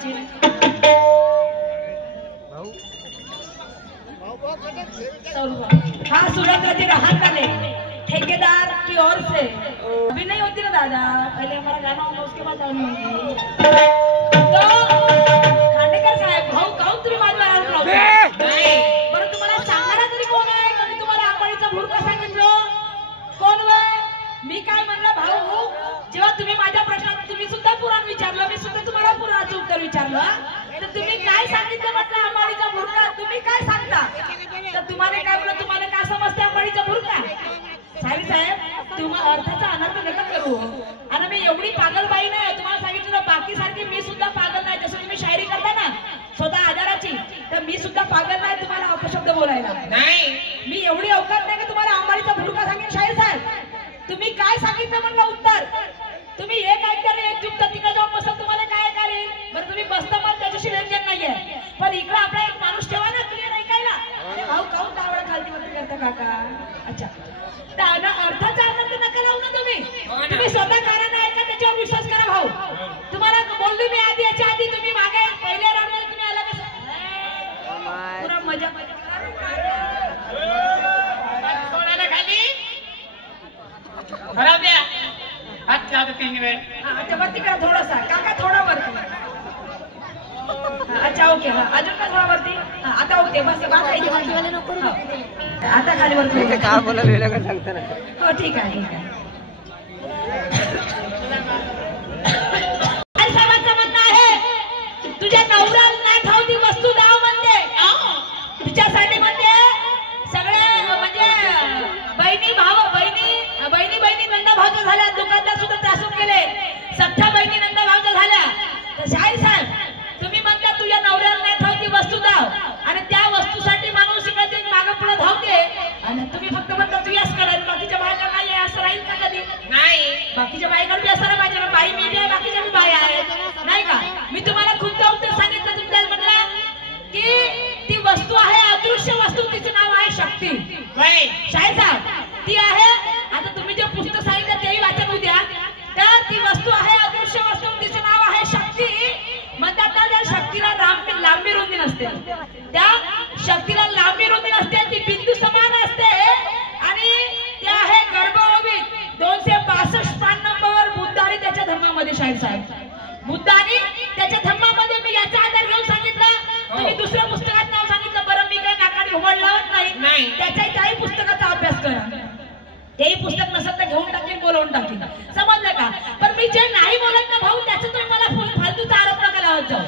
माझी हाँ सुरेंद्र जी राहत वाले ठेकेदार की ओर से अभी नहीं होती ना दादा, पहले हमारा गाना होगा उसके बाद गानी होगी। तो खांडेकर साहेब भाऊ काहून तुम्ही माझ्यावर आरोप लावता? बरं तुम्हाला सांगणारा तरी कोण आहे? कधी तुम्हाला आंबाडीचा भुरका सांगितलं कोण वय? मी काय म्हणलं भाऊ, जेव्हा तुम्ही माझ्या प्रश्नात तुम्ही सुद्धा पुराण विचारलं, मी सुद्धा तुम्हाला पुराणाचं उत्तर विचारलं, तर तुम्ही काय सांगितलं म्हटलं आंबाडीचा भुरका? तुम्ही काय सांगता? तर तुम्हाला काय बोललं, तुम्हाला काय समजते आंबाडीचा भुरका? साहेब तुम्हाला अर्थाचा अनर्थ नका करू, आणि मी एवढी पागलबाई नाही, तुम्हाला सांगितलं ना बाकी सारखी मी सुद्धा पागल नाही, जसं तुम्ही शायरी करता ना स्वतः आजाराची, तर मी सुद्धा पागल नाही तुम्हाला अपशब्द बोलायला नाही। मी एवढी अवकाश नाही की तुम्हाला आंबाडीचा भुरका सांगेन। शाहीर साहेब तुम्ही काय सांगितलं म्हणलं उत्तर, तुम्ही एक ऐकता एक चुकता, तिकडे जाऊन बसता तुम्हाला काय ऐकायला? बरं तुम्ही बसता पण त्याच्याशी लेनदेन नाहीये, पण इकडे आपला एक माणूस ठेवा ना क्लिअर ऐकायला। भाऊ काहून तावडा खालती वरती करता काका? अच्छा अर्थाचा आनंद नका लावू ना तुम्ही स्वतः कारण ऐका, त्याच्यावर विश्वास करा भाऊ। तुम्हाला बोललो मी आधी, याच्या आधी तुम्ही मागे पहिल्या राऊंड मध्ये तुम्ही आला कसं पुरा मजा सोडायला खाली भराव द्या हात लावतो 3 वेळ। अच्छा वरती करा थोडासा काका, थोडा वरती। अच्छा ओके, हा अजून का थोडा वरती? आता ओके बस आता खाली वरती काय बोलायला का सांगता ना? हो ठीक आहे ठीक आहे। साहेबांचं म्हणणं आहे तुझ्या नवऱ्याला नाही ठाऊ ती वस्तू दाव म्हणते, तिच्यासाठी म्हणते सगळे म्हणजे बहिणी भाव बहिणी नंदा भावच्या झाल्या, दुकानदार सुद्धा त्रासून गेले, सख्या बहिणी नंदा भावच्या झाल्या। तर शाहीर साहेब तुम्ही म्हणता तुझ्या नवऱ्याला नाही ठाऊ ती वस्तू दाव, आणि त्या वस्तूसाठी माणूस इकडे मागं पुढे धावते, आणि तुम्ही फक्त म्हणता तू याच करायचं, बाकीच्या बायका नाही असं राहील का? कधी नाही, बाकीच्या बायकांनी असं पाहिजे ना, बाई मी आहे बाकीच्या मी बाई आहेत नाही का? मी तुम्हाला खूपदा उत्तर सांगितलं, तुम्ही म्हटलं की ती वस्तू आहे अदृश्य वस्तू, तिचं नाव आहे शक्ती। शाहीर साहेब ती आहे, आता तुम्ही जे पुस्तक सांगितलं तेही वाचन उद्या, तर ती वस्तू आहे अदृश्य वस्तू, तिचं नाव आहे शक्ती। म्हणतात ना त्या शक्तीला लांबी रुंदी नसते, त्या शक्तीला लांबी रुंदी नसते, ती बिंदू समान असते, आणि त्या आहे गर्भोबीत 262 पान नंबरवर बुद्धाने त्याच्या धर्मामध्ये। शाहीर साहेब बुद्धाने त्याच्या धर्मामध्ये, मी याचा आधार घेऊन सांगितलं, तुम्ही दुसऱ्या पुस्तकात नाव सांगितलं, बरं मी काही नाकाने उघड लावत नाही, त्याही पुस्तकाचा अभ्यास करा, तेही पुस्तक नसेल तर घेऊन टाकेन, बोलवून टाकेन, समजलं का? पण मी जे नाही बोलत ना भाऊ त्याचं तुम्ही मला फालतूचा आरोप नका लावत जाऊ,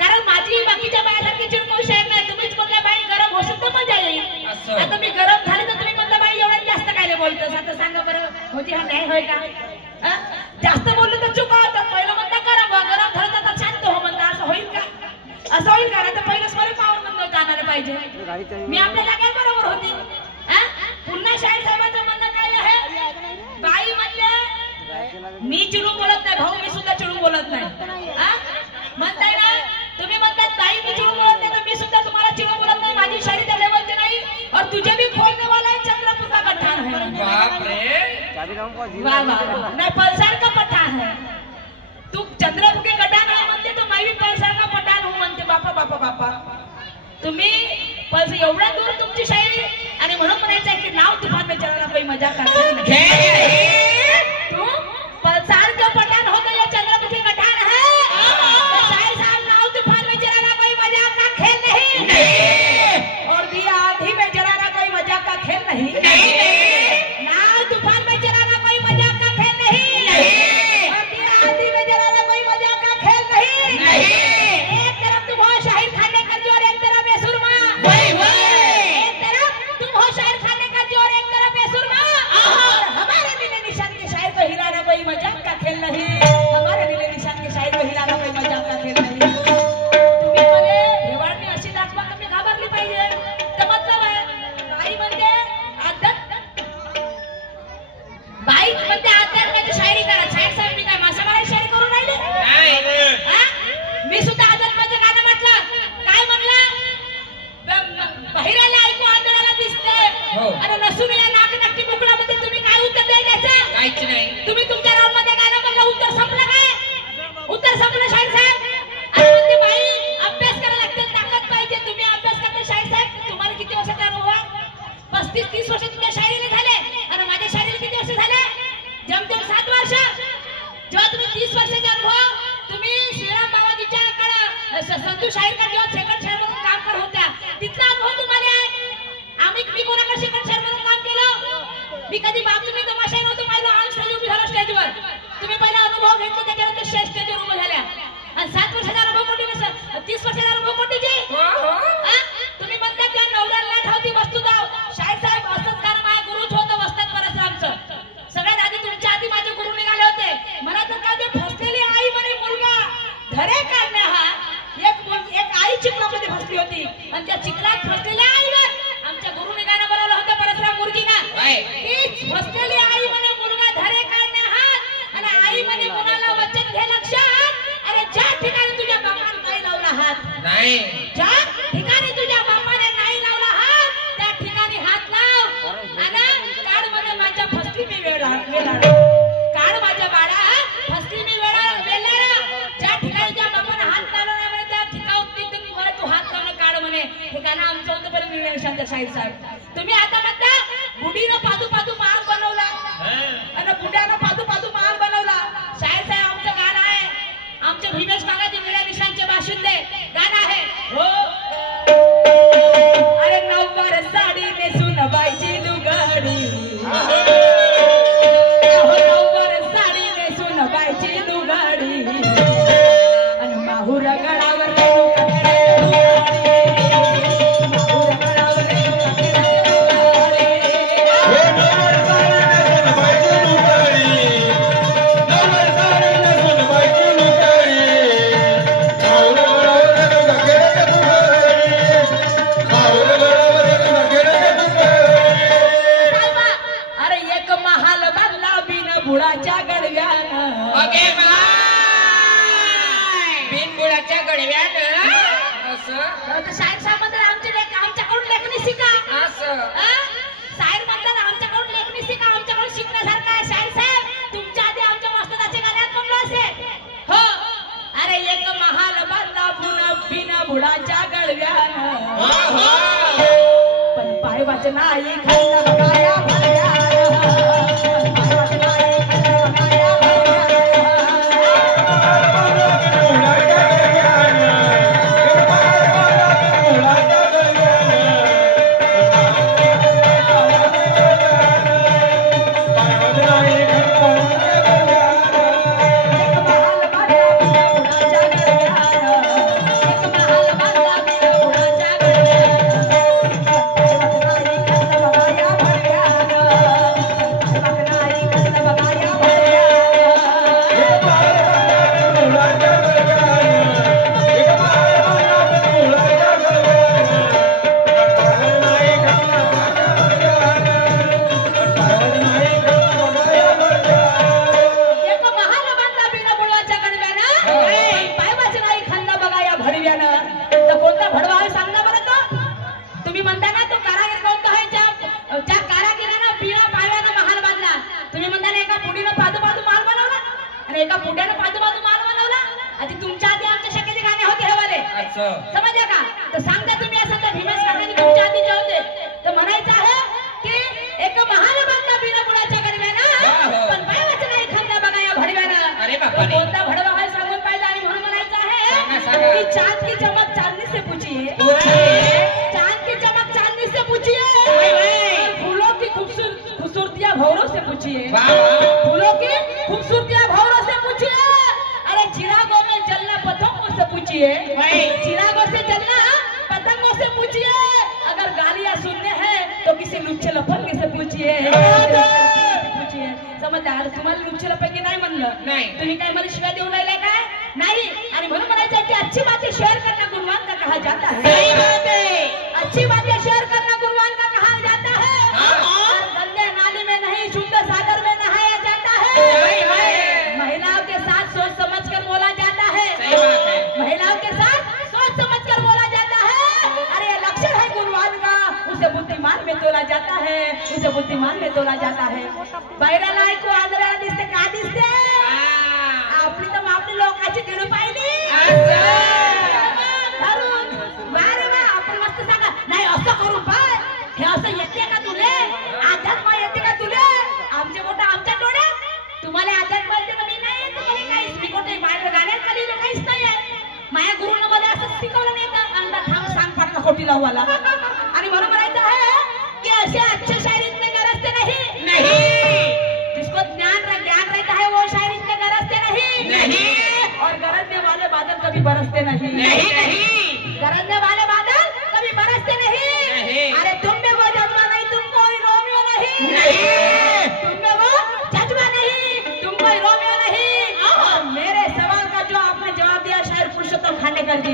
कारण माझी बाकीच्या बायासारखी चिडकोळ शाहीर नाही। तुम्हीच म्हणल्या बाई गरम होशील तर मजा येईल, आता मी गरम झाले तर तुम्ही म्हणता बाई एवढ्यात जास्त काय बोलतोस, आता सांगा बरं होती हा न्याय होय का? जास्त बोललं तर चुका होतात, पहिलं म्हणता गरम झालं तर शांत हो म्हणता, असं होईल का? असं होईल का? आता पहिलंच मला पावर म्हणून जाणायला पाहिजे, मी आपल्या जागेवर बरोबर होती। पुन्हा शाहीर साहेबांचं म्हणणं काय आहे, बाई म्हणले मी चिडून बोलत नाही भाऊ, मी सुद्धा चिडून बोलत नाही, म्हणताय ना तुम्ही म्हणतात बाई मी चिडून बोलत नाही, तर मी सुद्धा तुम्हाला चिडून बोलत नाही, माझी शायरी त्या लेवलची नाही, और तुझे भी खोलने वाला है चंद्रपुर का पठान है। बाप रे वाह वाह, नहीं पल्सर का पठान है, तू चंद्रपुर के गठान है म्हणते, तो मैं भी पल्सर का पठान हूँ म्हणते। बापा बापा बापा तुम्ही पल्स एवढ्या दूर तुमची शायरी, आणि म्हणून म्हणायचं की नाव तुफान में चलना कोई मजाक करता तू पल्सर का पठान हो गया, चंद्रपुर के गठान है, शायद साहब नाव तूफान में चलाना कोई मजाक का खेल नहीं, और दिया आंधी में जलाना कोई मजाक का खेल नहीं, नाव तूफान में चलाना कोई मजाक का खेल नहीं, और दिया आंधी में जलाना कोई मजाक का खेल नहीं। एक तरफ तुम हो शाहिर खाने का जोर, एक तरफ है सुरमा, एक तरफ तुम हो शाहिर खाने का जोर, एक तरफ है सुरमा, और हमारे दिल निशान के शायर को हिलाना कोई मजाक का खेल नहीं, हमारे दिल निशान के शायर को हिलाना कोई मजाक का खेल नहीं। तुम्ही म्हणे रेवाडणी अशी दाखवा तुम्ही घाबरली पाहिजे, तर मतलब आहे बाई म्हणते अध्यात्माची शायरी करा। शाहीर साहेब मी काय मासा मारायची शायरी करून राहिले नाही, मी सुद्धा अध्यात्माचं गाणं म्हटलं, काय म्हणलं, बाहेरला ऐकू आंधळाला दिसते, अरे नसून या नाक नक्की मुकडामध्ये तुम्ही काय उत्तर द्यायचं? काहीच नाही, तुम्ही तुमच्या राऊंड मध्ये गाणं म्हणलं, उत्तर संपलं काय? उत्तर संपलं शाहीर साहेब। संतू शाहीर का किंवा सेकंड शाहीर म्हणून काम करत होत्या तिथला अनुभव तुम्हाला आहे. मी कोणाकडे सेकंड शाहीर म्हणून काम केलं? मी कधी तुम्ही तमाशा नव्हतं पाहिलं आणि स्टेज उभी झाला स्टेजवर. तुम्ही पहिला अनुभव घेतले त्याच्यानंतर स्टेजवर उभं झाल्या. आणि 7 वर्षाचा अनुभव कोणी 30 वर्षाचा अनुभव कोणतीची? तुम्ही म्हणता त्या नवऱ्याला ठावती वस्तू दाव. शाहीर साहेब असंच कारण माझ्या गुरुच होतं वस्तात परसरामचं. सगळ्यात आधी तुमच्या आधी माझे गुरु निघाले होते. मला तर काय ते फसलेली आई म्हणे मुलगा घरे काढण्या हा एक आई चिखलामध्ये फसली होती आणि त्या चिखलात फसलेल्या आईवर आमच्या गुरु निघायला बोलावलं होतं परसराम गुरुजींना. हीच फसलेली आई म्हणे मुलगा धरे काढण्या हात आणि आई म्हणे मुलाला वचन घे लक्षात. अरे ज्या ठिकाणी तुझ्या बापाने नाही लावला हात नाही, ज्या ठिकाणी तुझ्या बापाने नाही लावला हात त्या ठिकाणी हात लाव. आणि काढ म्हणे माझ्या फसली मी वेळा काढ माझ्या बाळा फसली मी वेळा. ज्या ठिकाणी ज्या बापाने हात लावला नाही म्हणे त्या ठिकाणी मला तू हात लावणं काढ म्हणे. हे गाणं आमचं होतं पण निर्णय शांत शाहीर साहेब. तुम्ही आता म्हणता बुडीनं पादू पादू महाल बनवला आणि बुड्यानं पादू पादू महाल बनवला. शाहीर साहेब आमचं गाणं आहे. आमचे भीमेश काकाजी निळ्या निशांचे बाशिंदे गाणं आहे. हो अरे नववार साडी नेसून बाईची लुगडी, नववार साडी नेसून बाईची लुगडी आणि माहुर गडावर बुडाच्या गडव्यानं बिनबुडाच्या गडव्यानं असं शाहीर साहेब म्हणतात आमच्याकडून लेखणी शिका. असं शाहीर म्हणतात आमच्याकडून लेखणी शिका. आमच्याकडून शिकण्यासारखं आहे. शाहीर साहेब तुमच्या आधी आमच्या वस्तादाच्या गाण्यात म्हणलं असेल. हो अरे एक महाल बांधला बिना बुडाच्या गडव्यानं पण पाय वाचनाई खाल्ला बघाया भरल्या. एका पुढ्यानं पादू पादू माल बनवला. आधी तुमच्या आधी आमच्या शक्यते गाणे होते हे वाले समजले का? तर सांगता तुम्ही असं तर भीमेश काकाजी तुमच्या आधी जे होते तर म्हणायचं आहे की एक महाल बांधला बिना बुडाच्या गडव्यानं पण पाय वाचना एखाद्या बघा या भडव्यानं. अरे बापा कोणता भडवा आहे सांगून पाहिजे आणि म्हणून म्हणायचं आहे की चांद की चमक चांदनी से पूछिए, चांद की चमक चांदनी से पूछिए, फूलों की खूबसूरतियां भौरों से पूछिए, फूलों की खूबसूरतियां भौरों से पूछिए. अरे चिरागों में जलना पतंगों से पूछिए, चिरागों से जलना पतंगों से पूछिए. अगर गालियां सुनने हैं तो किसी लुच्चे लफंगे से पूछिए. समजदार तुम्हाला लुच्चे लफंगे नाही म्हणलं नाही, तुम्ही काय मला शिवाय देऊन राहिले काय नाही. आणि म्हणून म्हणायचं की अच्छी बातें शेअर करना गुणवान का कहा जाता है. सही बात है, अच्छी बातें शेअर करना गुणवान का कहा जाता है. और गंदे नाली में नहीं शुद्ध सागर में नहाया जाता है. महिलाओं के साथ सोच समझ कर बोला जाता है. महिलाओं के साथ सोच समझ कर बोला जाता है. अरे लक्षण है गुणवान का, उसे बुद्धिमान में तोला जाता है, उसे बुद्धिमान में तोला जाता है. बैराला ऐकू आंध्राला दिसते का दिसते आपली तर आपली लोकांची तिळू पाहिली धरून बारे ना आपण मस्त सांगा नाही असं करून पाय हे असं येते का तुले, अध्यात्म येते का तुले. आमचे मोठं आमच्या डोळ्यात तुम्हाला अध्यात्म येते का? मी नाही येत मला काहीच. मी कोणते बाहेर गाण्यात खाली काहीच नाही आहे. माझ्या गुरुनं मला असं शिकवलं नाही का अंदा थांब सांग पटना खोटी लावू आला आणि म्हणून म्हणायचं आहे कि ऐसे अच्छे शायर इतने गरजते नहीं जिसको ज्ञान रहता है वो शायर इतने गरजते नहीं और गरजने वाले बादल कभी बरसते नहीं गरजने वाले बादल कभी बरसते नहीं अरे तुम में वो जज्बा नहीं तुम कोई रोमियो नहीं तुम में वो जज्बा नहीं तुम कोई रोमियो नहीं और मेरे सवाल का जो आपने जवाब दिया शायर पुरुषोत्तम खांडेकर जी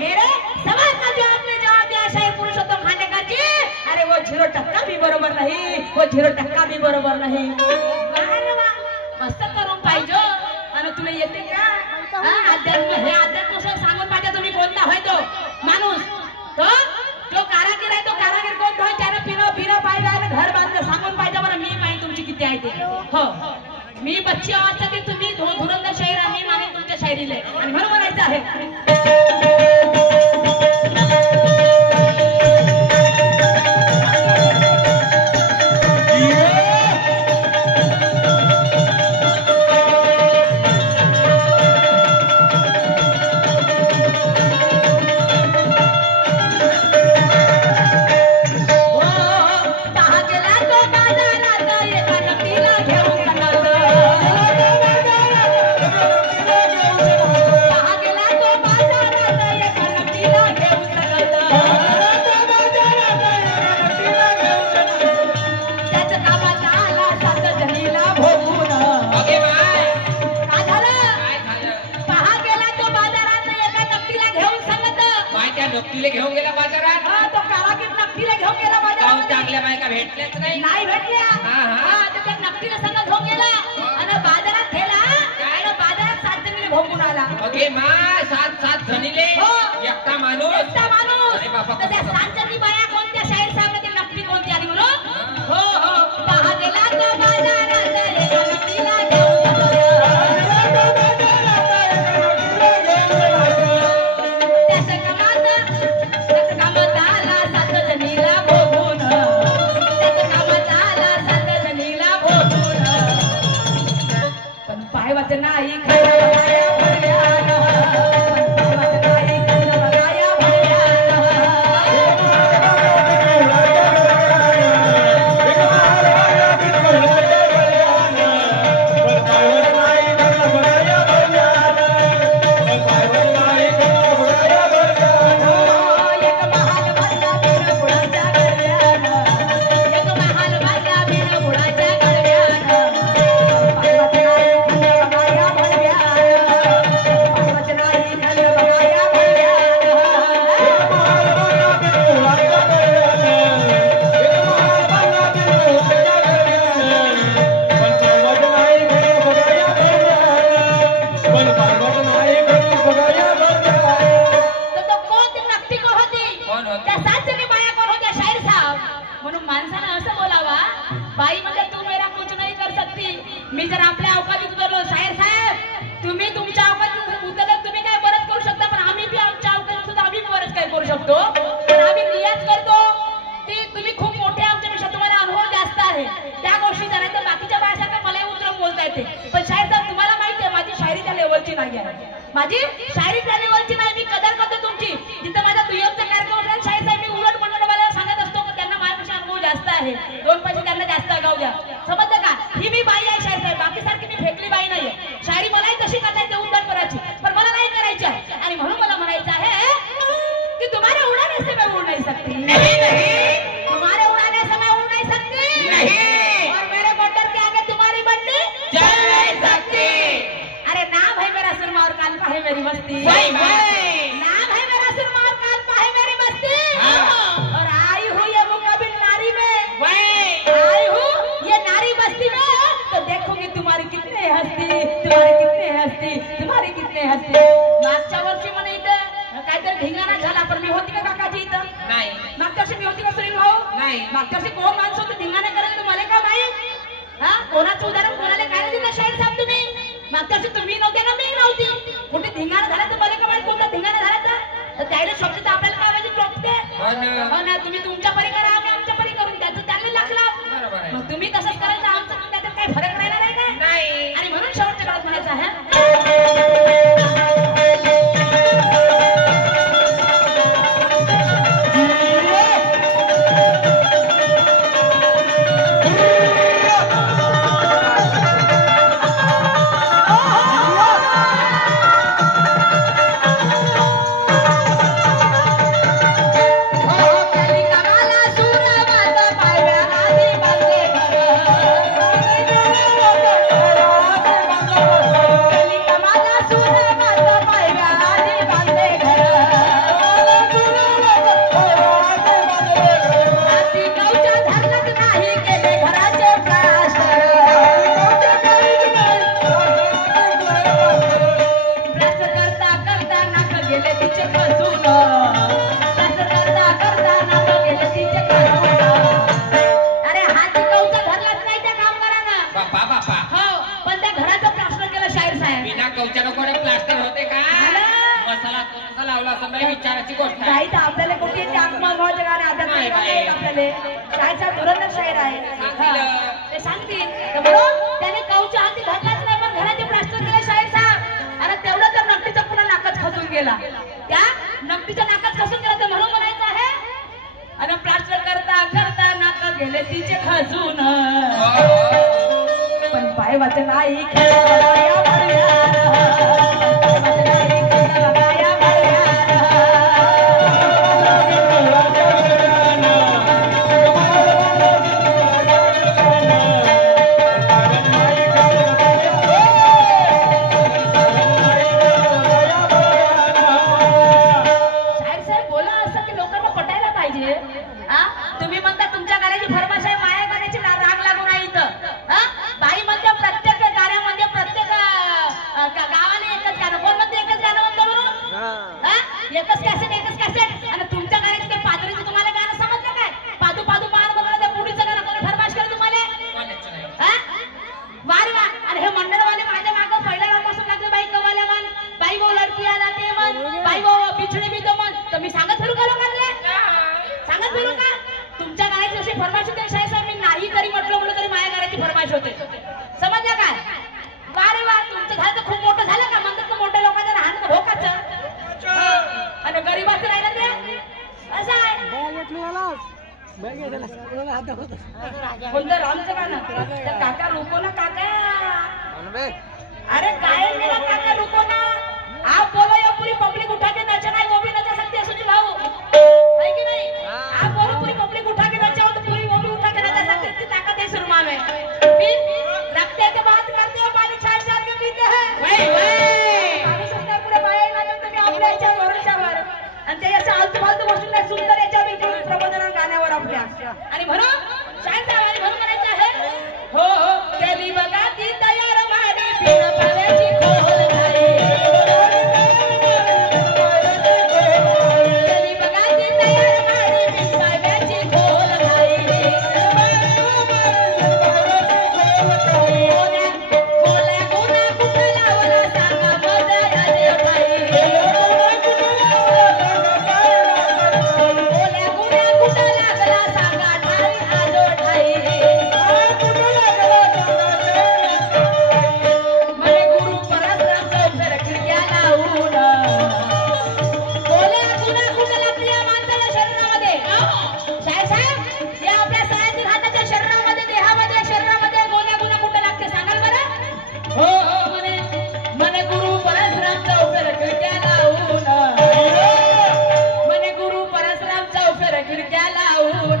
मेरे सवाल का जो आपने जवाब दिया शायर पुरुषोत्तम खांडेकर जी अरे वो 0% भी बरोबर नहीं वो 0% भी बरोबर नहीं मस्त करून पाहिजे आणि तुला येते का अध्यात्म हे अध्यात्म सांगून पाहिजे तुम्ही कोणता होय तो माणूस तो जो कारागीर आहे तो कारागीर कोणता होय त्याने पिनो पाहिजे आणि घर बांधलं सांगून पाहिजे बरं मी माहिती तुमची किती आहे ते हो मी बच्ची आवाजचा की तुम्ही धुरंधर शाहीर आहे मी मानेन तुमच्या शायरीला आणि म्हणून म्हणायचं आहे नक्कीला घेऊन गेला बाजारात तो कारागीर नक्कीला घेऊन गेला बाजारात चांगल्या बायका भेटल्याच नाही भेटल्या तर त्या नक्कीला संग घेऊन गेला आणि बाजारात गेला आणि बाजारात 7 जणीले भोगून आला ओके मा 7 जणीले एकटा माणूस अरे बाबा तर त्या 7 जणी बाया कोणत्या शाहीर साहेब ते नक्की कोणती आली म्हणून हो पहा गेला तो बाजारात एका नक्कीला घेऊन नाही माझी शायरी त्या लेवलची नाही मी कदर करतो तुमची जिथं माझ्या दुय्यमचा कार्यक्रम असला शाहीर साहेब मी उलट मंडळवाल्याला सांगत असतो की त्यांना माझ्यापेक्षा अनुभव जास्त आहे 2 पैसे त्यांना जास्त गाव द्या समजलं का ही मी बाई आहे शाहीर साहेब बाकी सारखी मी फेकली बाई नाहीये शायरी मलाही तशी करता येते उलट करायची पण मला नाही करायची आहे आणि म्हणून मला म्हणायचं आहे की तुम्हारे उड़ाने से मैं उड़ नहीं सकती नहीं तुम्हारे उड़ाने से मैं उड़ नहीं सकती नहीं और मेरे मोटर के आगे तुम्हारी बंडी चल नहीं सकती अरे नाम है मेरा सुरमा और कालपा है मेरी बस्ती नाम है मेरा सुरमा और कालपा है मेरी बस्ती और आई हूँ ये मुकाबिल नारी में आई हूँ ये नारी बस्ती में तो देखोगे तुम्हारी कितने हस्ती तुम्हारी कितने हस्ती मागच्या वर्षी म्हणे इथं काहीतरी धिंगाणा झाला पण मी होती का काकाची इथं नाही मागच्या वर्षी मी होती का सुनील भाऊ नाही मागच्या वर्षी कोण माणसं होते धिंगाणा करायला तुम्हाला का माहित कोणाचं उदाहरण कोणाला काय दिलं शाहीर साहेब तुम्ही मागच्या वर्षी तुम्ही नव्हते ना मी नव्हती कुठे धिंगाणा झाला तर मला का माहित कोणता धिंगाणा झाला तर त्याला शब्द तर आपल्याला काय माहिती टोकते हो ना तुम्ही तुमच्या परी करा आम्ही आमच्या परी करून त्याचं त्यांना लागला मग तुम्ही तसंच करायचं आमचं त्याच्यात काही फरक राहिला नाही काय आणि म्हणून शेवटच्या काळात म्हणायचं आहे साहेब बिना कवचानं कोणी प्लास्टर होते का झालं. मसाला कसा लावला असं नाही विचाराची गोष्ट आहे. नाही तर आपल्याला कुठे ते आत्मभावाचे गाणे आध्यात्मिक गाणे आहेत आपल्याला शाळेचा धुरंधर शाहीर आहे हा. ते सांगतील तर म्हणून त्याने कवचा हाती घातलाच नाही पण घराचे प्लास्टर केलं शाहीर साहेब. आणि तेवढं तर नकटीचा पुन्हा नाकच खसून गेला. त्या नकटीच्या नाकात खसून गेला तर म्हणून म्हणायचं आहे आणि प्लास्टर करता करता नाक गेले तिचे खसून पण पाय वाचन आई खेळाया तुम्ही म्हणता तुमच्या गाण्याची फरमाश आहे माया गाण्याची राग लागून आहे इथं बाई म्हणते प्रत्येक गाण्यामध्ये प्रत्येक गावाने एकच गाणं कोण म्हणते एकच गाणं म्हणतो म्हणून एकच कॅसेट आणि तुमच्या गाण्याची ते पादरीचं तुम्हाला गाणं समजलं काय पादू पादू पार बघा त्या पुढीचं गाणं कोणी फरमाश केलं तुम्हाला वारे वा आणि हे मंडळवाले माझ्या मागं पहिल्या रापासून लागले बाई कवाल्या मन बाई भाऊ लडकी आला ते मन बाई भाऊ बिछडे बी तो मन तर मी सांगत फिरू का लोकांना सांगत फिरू का तुमच्या गाण्याची अशी फरमाश होते शाळेत मी नाही तरी म्हटलं म्हणून तरी माझ्या गाण्याची फरमाश होते समजलं काय वारे वा तुमचं झालं तर खूप मोठं झालं का म्हणतात तर मोठ्या लोकांचं राहणं भोकाचं आणि गरीबाचं राहिलं ते असं आहे कोणतं रामचं गाणं तर काका रुको ना काका अरे काय मेरा काका रुको ना आप बोलो या पूरी पब्लिक उठा के नचना है वो भी नचा सकती है सुनील भाऊ है कि नहीं आप बोलो पूरी पब्लिक उठा के नचाओ तो पूरी वो भी उठा के नचा सकती है इतनी ताकत है सुरमा में फिर रखते के बात करते हो पानी छान छान के पीते हैं पाणी सुद्धा पुढे बाया ना जमतं की आपल्या याच्यावर वरच्यावर आणि ते असं आलतू फालतू बसून नाही सुंदर याच्यावर इकडून प्रबोधन गाण्यावर आपल्या आणि म्हणून शांत आणि म्हणून म्हणायचं आहे हो हो केली बघा ती तयार मारी फिर पाण्याची खोल नाही केली बघा ती तयार मारी फिर पाण्याची खोल नाही गोल्या गुना कुठे लावला सांगा मजा यादे भाई गोल्या गुना कुठे लागला सांगा ठाई आजो ठाई मने गुरु परसराम चौफेर खिडक्या लावून गोल्या गुना कुठे लागली या माणसाच्या शरीरामध्ये साहेब या आपल्या सगळ्यांच्या हाताच्या शरीरामध्ये देहामध्ये शरीरामध्ये गोल्या गुना कुठे लागते सांगाल बरं हो हो मने गुरु परसराम चौफेर खिडक्या लावून मने गुरु परसराम चौफेर खिडक्या लावून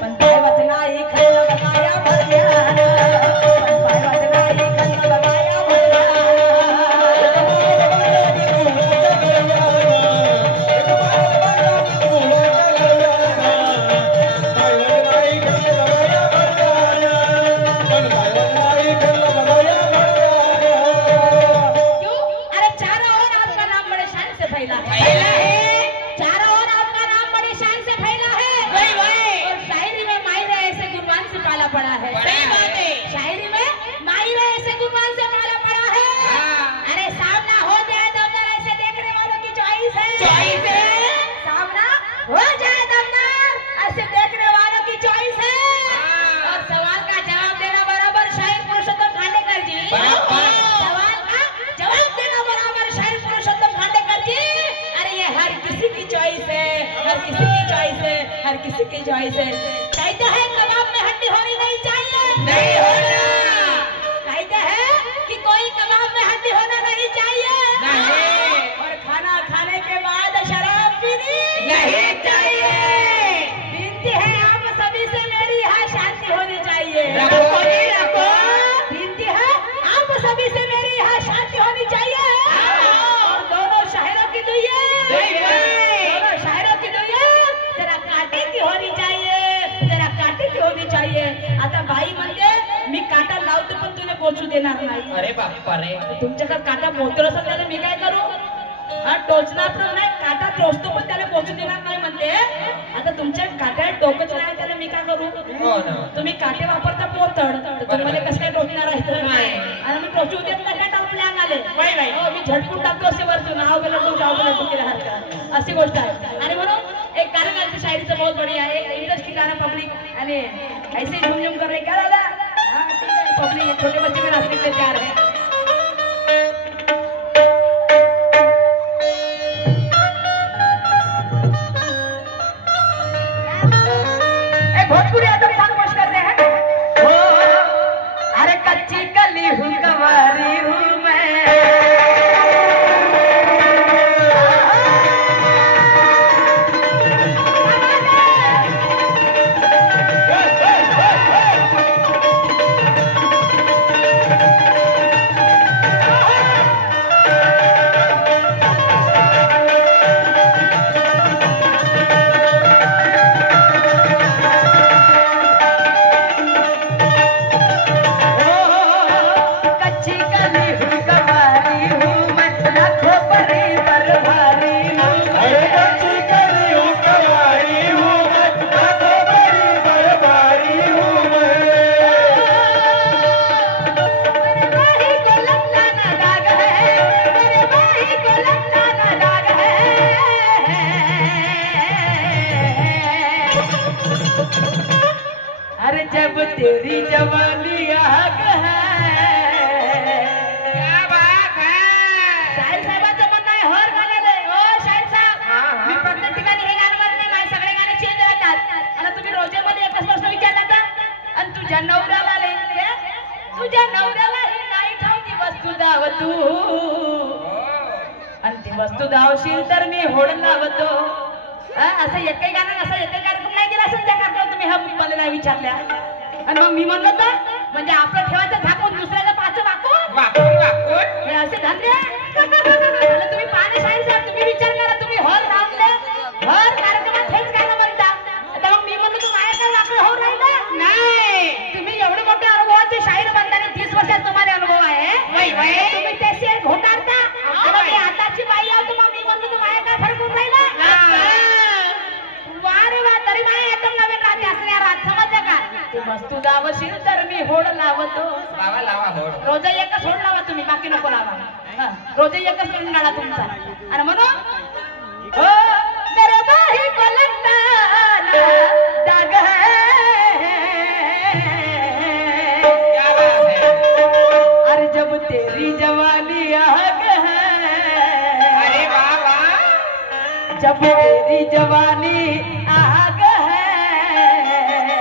पण पाय वाचनाई खल्ल बघाया भरल्यान पण पाय वाचनाई खल्ल बघाया भरल्यान क्यों अरे चारों ओर आपका नाम बड़े शान से फैला है चारों ओर आपका नाम बड़ी शान से फैला है और शायरी में माहिर ऐसे गुणवान से पाला पड़ा है सही बात है। शायरी में माहिर ऐसे गुणवान से पाला पड़ा है अरे सामना हो जाए दमदार ऐसे देखने वालों की चॉइस है सामना हो जाए दमदार ऐसे देखने वालों की चॉइस है और सवाल का जवाब देना बराबर शायर पुरुषोत्तम खांडेकर जी सवाल का जवाब देना बराबर शायर पुरुषोत्तम खांडेकर जी अरे ये हर किसी की चॉइस है हर किसी की चॉइस है हर किसी की चॉइस है कहते हैं कबाब में हड्डी होनी नहीं चाहिए नहीं होना कहते हैं कि कोई कबाब में हड्डी होना नहीं चाहिए नहीं। और खाना खाने के बाद शराब पीनी नहीं चाहिए। विनती है आप सभी से मेरी यहाँ शांति होनी चाहिए रखो जी, रखो। विनती है आप सभी से मेरी यहाँ शांति होनी चाहिए और दोनों शायरों की दुइया दोनों शायरों की दुइया जरा कांटे की होनी चाहिए जरा कांटे की होनी चाहिए आता बाई म्हणते मी काटा लावतो पण तुला पोचू देणार नाही अरे बाप्पा रे तुमच्याकडे काटा पोचलो असेल त्याला मी काय करू हा टोचणार पण नाही काटा टोचतो पण त्याला पोचू देणार नाही म्हणते आता तुमच्या काट्यात डोकंच नाही त्याला मी काय करू हो ना तुम्ही काटे वापरता पोतड तर तुम्हाला कसं काय टोचणार आहे नाही. आणि मी टोचू देत नाही आले हो, मी झटकून टाकतो असे वरतून नाव गेलं तो जाऊ गेलं तो केला हरकत अशी गोष्ट आहे. आणि म्हणून एक गाना गायचं शायरीचं बहुत बढिया आहे, एक इंटरेस्टिंग गाना पब्लिक आणि ऐसे झूम झूम कर रहे क्या दादा पब्लिक छोटे बच्चे में नाचने के लिए तैयार है. भोजपुरी आइटम सॉन्ग पेश कर रहे हैं. हो अरे कच्ची कली हूँ कवारी हूँ मैं, जब तेरी जवानी आग है. क्या बात है. शाहीर साहेबांचं म्हणणं आहे हर गाण्याला हो शाहीर साहेब मी प्रत्येक ठिकाणी हे गाणं म्हणत नाही, माझे सगळे गाणे चेंज होतात. आणि तुम्ही रोजेमध्ये एकच प्रश्न विचारला का आणि तुझ्या नवऱ्याला तुझ्या नवऱ्याला हे नाही ठाऊकी वस्तू दाव तू आणि ती वस्तू दावशील तर मी होड लावतो. असं एकही गाणं असं एकही कार्यक्रम नाही केला असेल त्या कार्यक्रमात तुम्ही हा मला नाही विचारल्या. आणि मग मी म्हणलो तर म्हणजे आपलं ठेवायचं झाकून दुसऱ्याला पाच वाकून वाकून वाकून हे असे धंदे. तुम्ही पाणी शाहीर साहेब तुम्ही विचार करा, तुम्ही हर राहून हर कार्यक्रमात हेच गाणं म्हणता. आता मग मी म्हणलो तू माझ्या काय वाकड होऊ राहिलं नाही. तुम्ही एवढे मोठे अनुभवाचे शाहीर बनताना 30 वर्षात तुम्हाला अनुभव आहे. तुम्ही त्याशी घोटाळता आणि आताची बाई आहो तर मग मी म्हणलो तू माझ्या काय फरक होऊन राहिला. वारे वा तरी नाही एकदम नवीन राहते असं राहत समजलं का. ती वस्तू दावशील तर मी होड लावतो. लावा लावा होड. रोज एकच होड लावा तुम्ही, बाकी नको लावा. रोज एकच होड काढा तुमचा. आणि म्हणून हो मेरे बाही को लगता ना दाग है. क्या बात है. अरे जब तेरी जवानी आग है. अरे वाह वाह. जब तेरी जवानी आग है.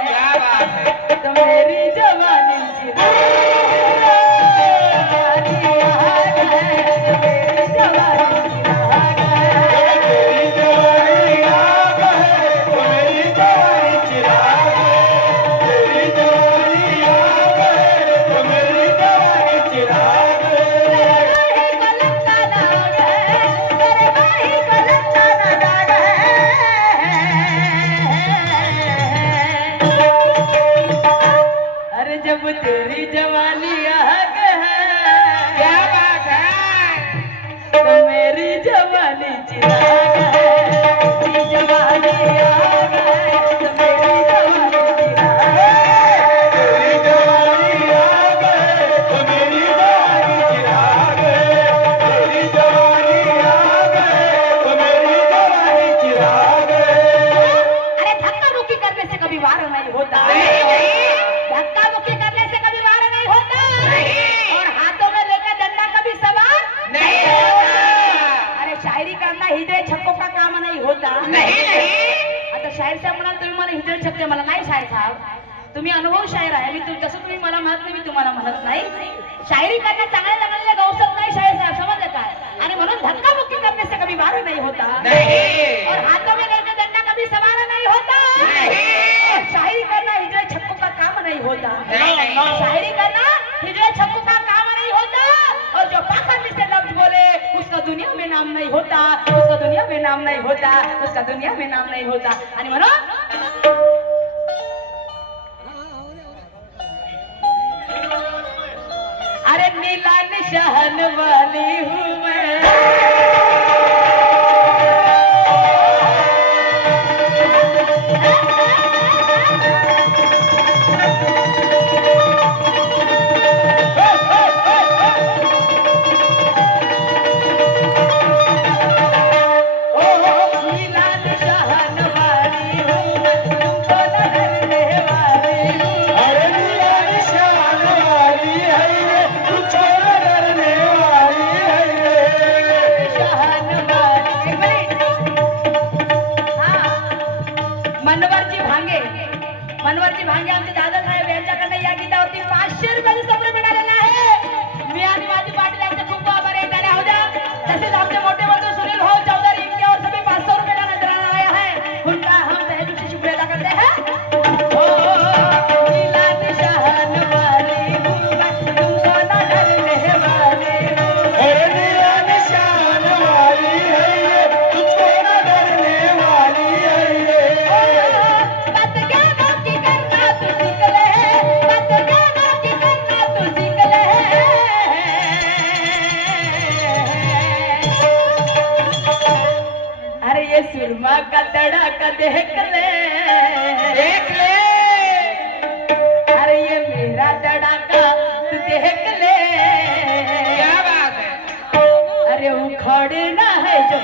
क्या बात है. तो मेरी जवानी आग है. मेरी जवानी आग है. तेरी जवानी आग है, मेरी जवानी चिराग है. तेरी जवानी आग है, मेरी जवानी चिराग है. मेरे बाही को लगता ना दाग है. मेरे बाही को लगता ना दाग है. अरे जब तेरी जवानी आग है. क्या बात है. तो मेरी जवानी चिराग है. तेरी जवानी आग है. तो मेरी जवानी चिराग है. तेरी जवानी आग है, मेरी जवानी चिराग है. तेरी जवानी आग है, मेरी जवानी चिराग है. अरे धक्का मुक्की करने से कभी वार नहीं होता. धक्का मुक्की करने से कभी वार नहीं होता. और हाथों में लेकर डंडा कभी सवार नहीं होता. अरे शायरी करना हृदय छक्कों का काम नहीं होता. आता शाहीर साहेब म्हणाल तुम्ही मला हृदय छक्के मला नाही शाहीर साहेब. तुम्ही अनुभव शाहीर आहे. मी जसं तुम्ही मला म्हणत नाही मी तुम्हाला म्हणत नाही. शायरी करना चांगल्या चांगल्या गौसत नाही शाहीर साहेब समजलं काय. आणि म्हणून धक्का मुक्की करने से कभी वार नहीं होता. और हाथों में लेकर डंडा कभी सवार नहीं होता. और शायरी करना हृदय छक्कों का काम नहीं होता. शायरी करना हृदय छक्कों का काम नहीं होता. और जो पाखंड से लफ्ज बोले उसका दुनिया में नाम नहीं होता. उसका दुनिया में नाम नहीं होता. उसका दुनिया में नाम नहीं होता. आणि म्हणून अरे नीला निशान वाली हूँ मैं. का देख ले, देख ले। अरे ये मेरा तड़ाका तू देख ले। क्या बात है? अरे उखड़ना है जो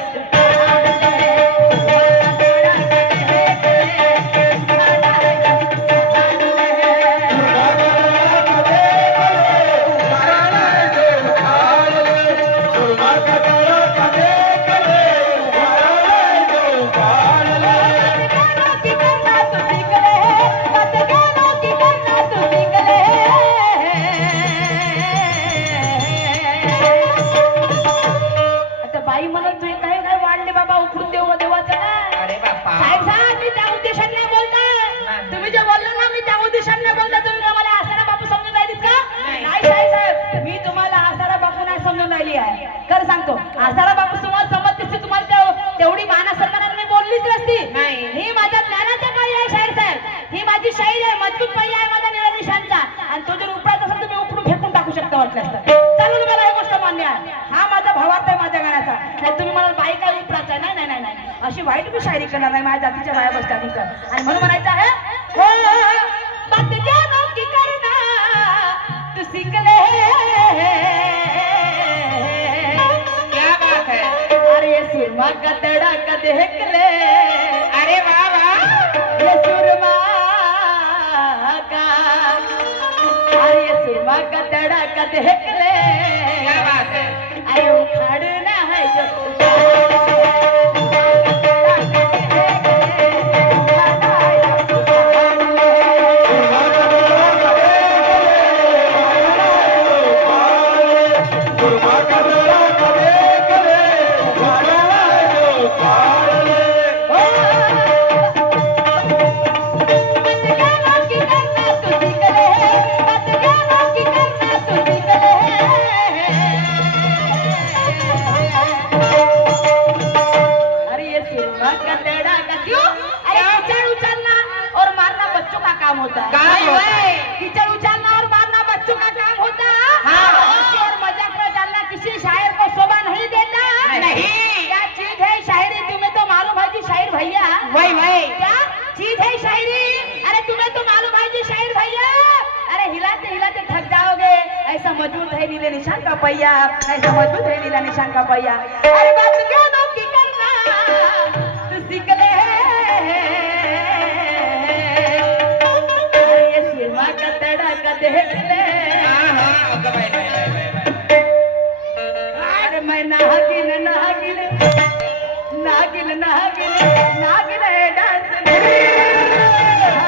आसारा बापू तुम्हाला समजते, तुम्हाला तेवढी माना सन्मानाने बोललीच नसती. ही माझ्या ज्ञानाच्या पायी आहे शाहीर साहेब. ही माझी शाहीर आहे, मजबूत पायी आहे माझा निळनिशांचा. आणि तो जर उपरात असेल तर मी उपरून फेकून टाकू शकतो वाटल्यास तर. चालेल, मला ही गोष्ट मान्य आहे. हा माझा भावार्थ आहे माझ्या गाण्याचा. नाही तुम्ही मला बाई काय उपराच आहे. नाही नाही नाही नाही, अशी वाईट मी शायरी करणार नाही. माझ्या जातीच्या बाया बसतात इथं. आणि म्हणून म्हणायचं आहे हो बात जानो की करना तू सीख ले. सुरमा का तड़ाका देख ले. अरे वाह वाह. ये सुरमा का, अरे ये सुरमा का तड़ाका देख ले. क्या बात है? अरे उखाड़ना है जो होता है. कीचड़ उछालना और मारना बच्चों का काम होता है. और मजाक में डालना किसी शायर को शोभा नहीं देता. नहीं. क्या चीज है शायरी, तुम्हें तो मालूम है जी शायर भैया. वही वही. क्या चीज है शायरी, अरे तुम्हें तो मालूम है जी शायर भैया. अरे हिलाते हिलाते थक जाओगे. ऐसा मजबूत है नीले निशान का पहिया, ऐसा मजबूत है नीला निशान का पहिया. अरे बात क्या दो की करना तू सीख ले. देख ले. अरे मैं नागिन नागिन नागिन नागिन नागिन डांस नागिन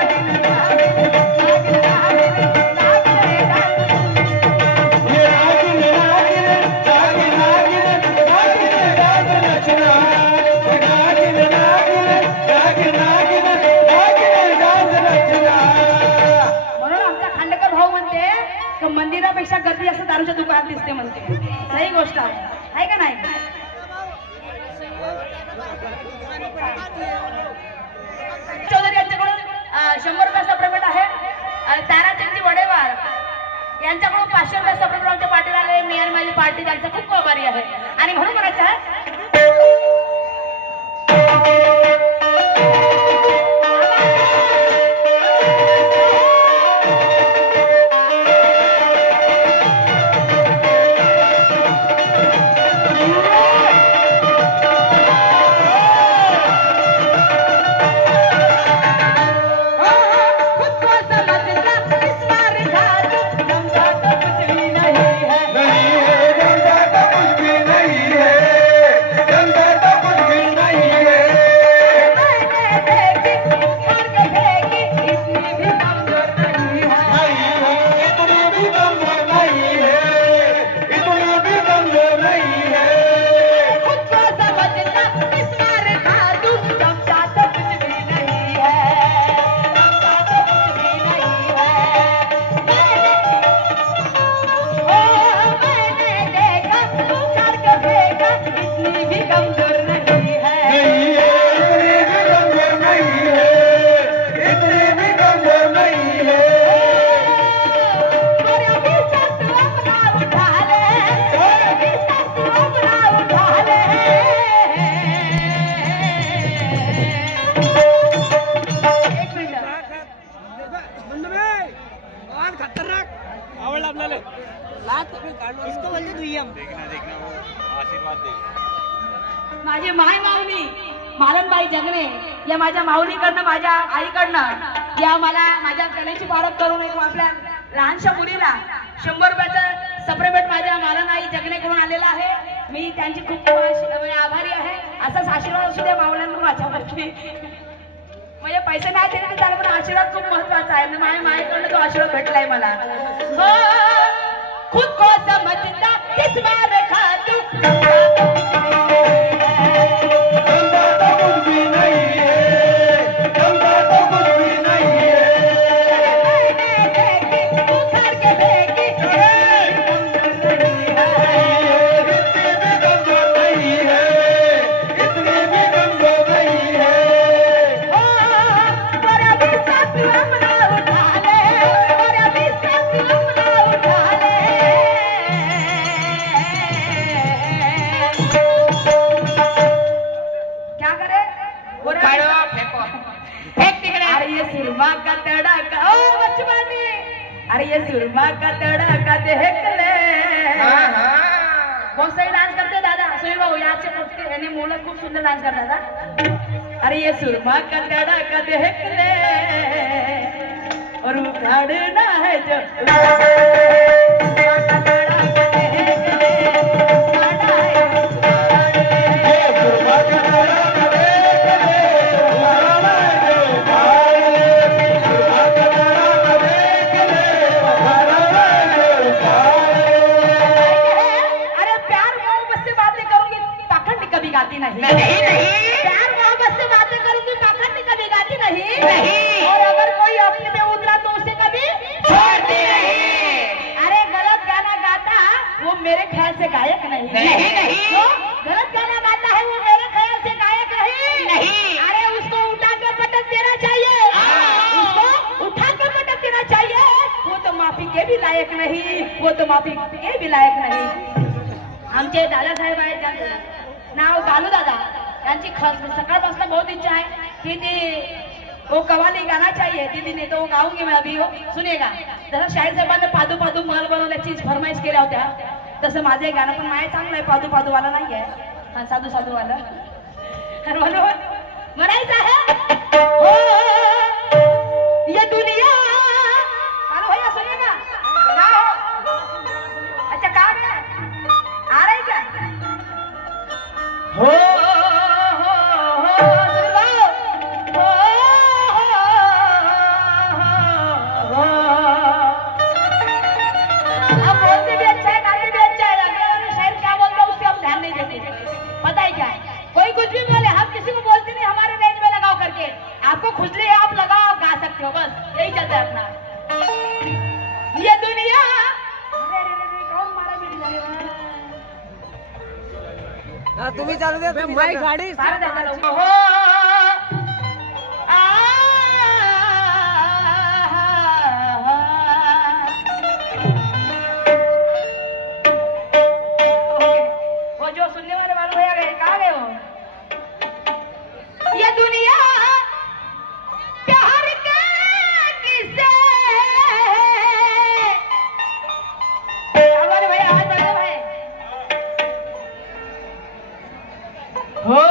नागिन नागिन नागिन नागिन डांस. ये नागिन नागिन नागिन नागिन नागिन डांस नचना. नागिन नागिन नागिन नागिन नागिन डांस नचना. म्हणून आमचा खांडेकर भाऊ म्हणते की मंदिरापेक्षा गर्दी असं दारूच्या दुकानात दिसते म्हणते. सही गोष्ट आहे का नाही. चौधरी यांच्याकडून 100 रुपयाचा पेमेंट आहे. ताराचंदी वडेवार यांच्याकडून 500 रुपयाचा पेमेंट आमच्या पार्टीला आले. मी आणि माझी पार्टी त्यांचा खूप आभारी आहे. आणि म्हणून म्हणायचं आहे नहीं है इसको बोलते दुय्यम. माझी माय माऊली मालनबाई जगणे या माझ्या माऊलीकडनं माझ्या आईकडनं या मला माझ्या कलेची पारख करून एक आपल्या लहानशा मुलीला 100 रुपयाचं सप्रेमेट माझ्या मालनाई जगणेकडून आलेला आहे. मी त्यांची खूप आभारी आहे. असाच आशीर्वाद असू द्या माऊल्यांना माझ्यावरती. म्हणजे पैसे नाही दिले तर पण आशीर्वाद खूप महत्वाचा आहे. माझ्या मायेकडनं तो आशीर्वाद भेटलाय मला. हो खुद को समझता किस बार खातू अरे ये सुरमा का तड़का देखले बहुत सही डांस करते दादा सुनील भाऊ याद से पूछते यानी मुलं खूप सुंदर डांस करतात. अरे ये सुरमा का तड़का देखले और उखाड़ना है जो नहीं प्यार मोहब्बत से बातें करूंगी पाखंड कभी गाती नहीं और अगर कोई अपने में उतरा तो उसे कभी छोड़ती नहीं. अरे गलत गाना गाता वो मेरे ख्याल से गायक नहीं तो गलत गाना गाता है वो मेरे ख्याल से गायक नहीं. अरे उसको उठा के पटक देना चाहिए. उसको उठा के पटक देना चाहिए. वो तो माफी के भी लायक नहीं. वो तो माफी के भी लायक नहीं. आमचे दादासाहेब आहेत नाव बालू दादा यांची सकाळपासून बहुत इच्छा है कि वो कवाली गाना चाहिए दीदी ने तो वो गाऊंगी मैं अभी. हो सुनेगा जसं शाहीर साहेबांना पादू पादू महल बनवण्याची फरमाईश केल्या होत्या तसं माझं एक गाणं पण माझे चांगलं आहे. पादू पादू वाला नाही आहे साधू साधू वाला. तर म्हणून म्हणायचं आहे हो ये दुनिया बालू भैया सुनेगा का हो. अच्छा का आ रही क्या हो अब बोलते भी अच्छा है गाते भी अच्छा है. शायर क्या बोलता है उससे हम ध्यान नहीं देते. पता है क्या कोई कुछ भी बोले हम किसी को बोलते नहीं हमारे रेंज में लगाओ करके. आपको खुजली है आप लगाओ आप गा सकते हो बस यही चलता है अपना. ये दुनिया कौन मारा मेरी तुम्ही चालू दे माईक गाडी वो जो सुनने वाले वालों भैया गए कहाँ गए वो. ये दुनिया प्यार के किसे वाले भैया आवाज बढ़ा भाई हो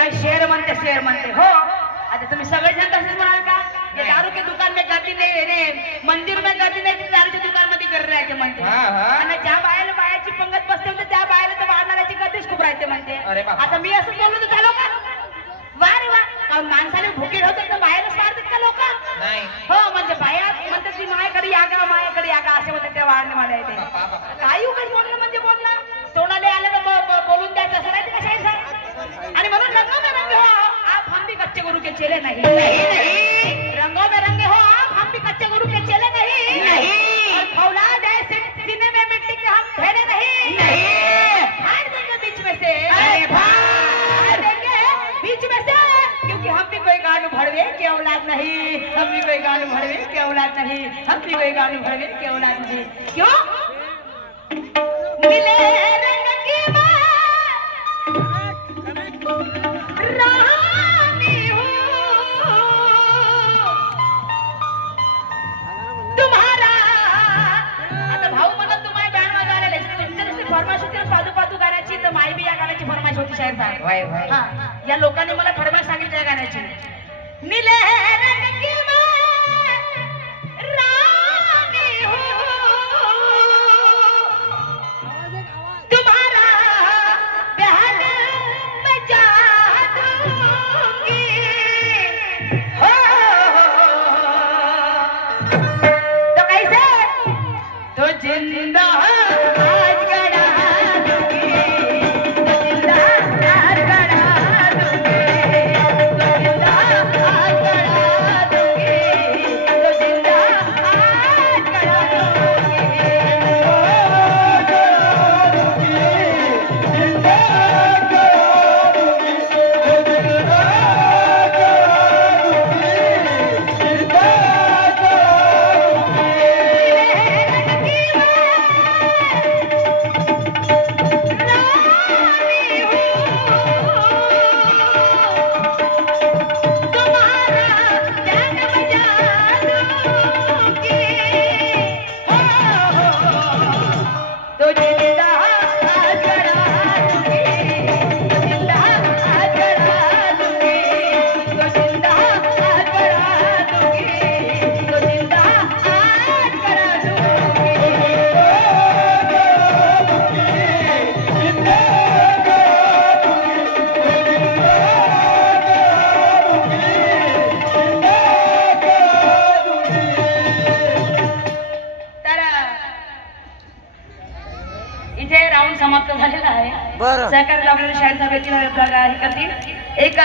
बाई शेर म्हणते हो आता तुम्ही सगळे जण तसेच म्हणाल का ये दारू के दुकान में गर्दी नाही रे मंदिर में गर्दी नाही दारूच्या दुकान मध्ये गर्दी राहते म्हणते आणि ज्या बायला बायाची पंगत बसते म्हणते त्या बायला तर वाढणाऱ्याची गर्दीच खूप राहते म्हणते आता मी असं बोललो तर चालू का वा रे वा माणसाने भुके ठेवतात तर बाहेरच मारतात का लोक हो म्हणजे बाया म्हणतात की माझ्याकडे या का असे म्हणतात त्या वाढणे मला येते काही उगाच बोलणं म्हणजे बोलणं तोंडाले आलं तर बोलून द्यायचं असं राहते का शाहीर साहेब आणि म्हणून रंगो में रंगे हो आप हम भी कच्चे गुरु के चेले नहीं रंगों में रंगे हो आप हम भी कच्चे गुरु के चेले नहीं और फौलाद ऐसे सीने में मिट्टी के हम ठहरे नहीं फाड़ देंगे बीच में से फाड़ देंगे बीच में से क्योंकि हम भी कोई गानू भड़वे के औलाद नहीं हम भी कोई गानू भड़वे के औलाद नहीं हम भी कोई गानू भड़वे के औलाद नहीं क्यों मिले रंग की रानी हो तुम्हारा आता भाऊ म्हणत तुम्हाला बँड वाजवायला तुमच्या फरमाईश होती पादू पादू गाण्याची तर माई बी या गाण्याची फरमाईश होती शाहीर साहेब हा या लोकांनी मला फरमाईश सांगितली या गाण्याची मिले रंग की रानी हो तुम्हारा बहन बजा दूंगी हो तो कैसे तो जिंदा आज गड़ा दूंगी तो जिंदा आज गड़ा दूंगी तो जिंदा आज गड़ा दूंगी तो जिंदा आज गड़ा दूंगी समाप्त झालेला आहे. बरं सहकारी लावलेल्या शाहीर सभेची हे करतील एक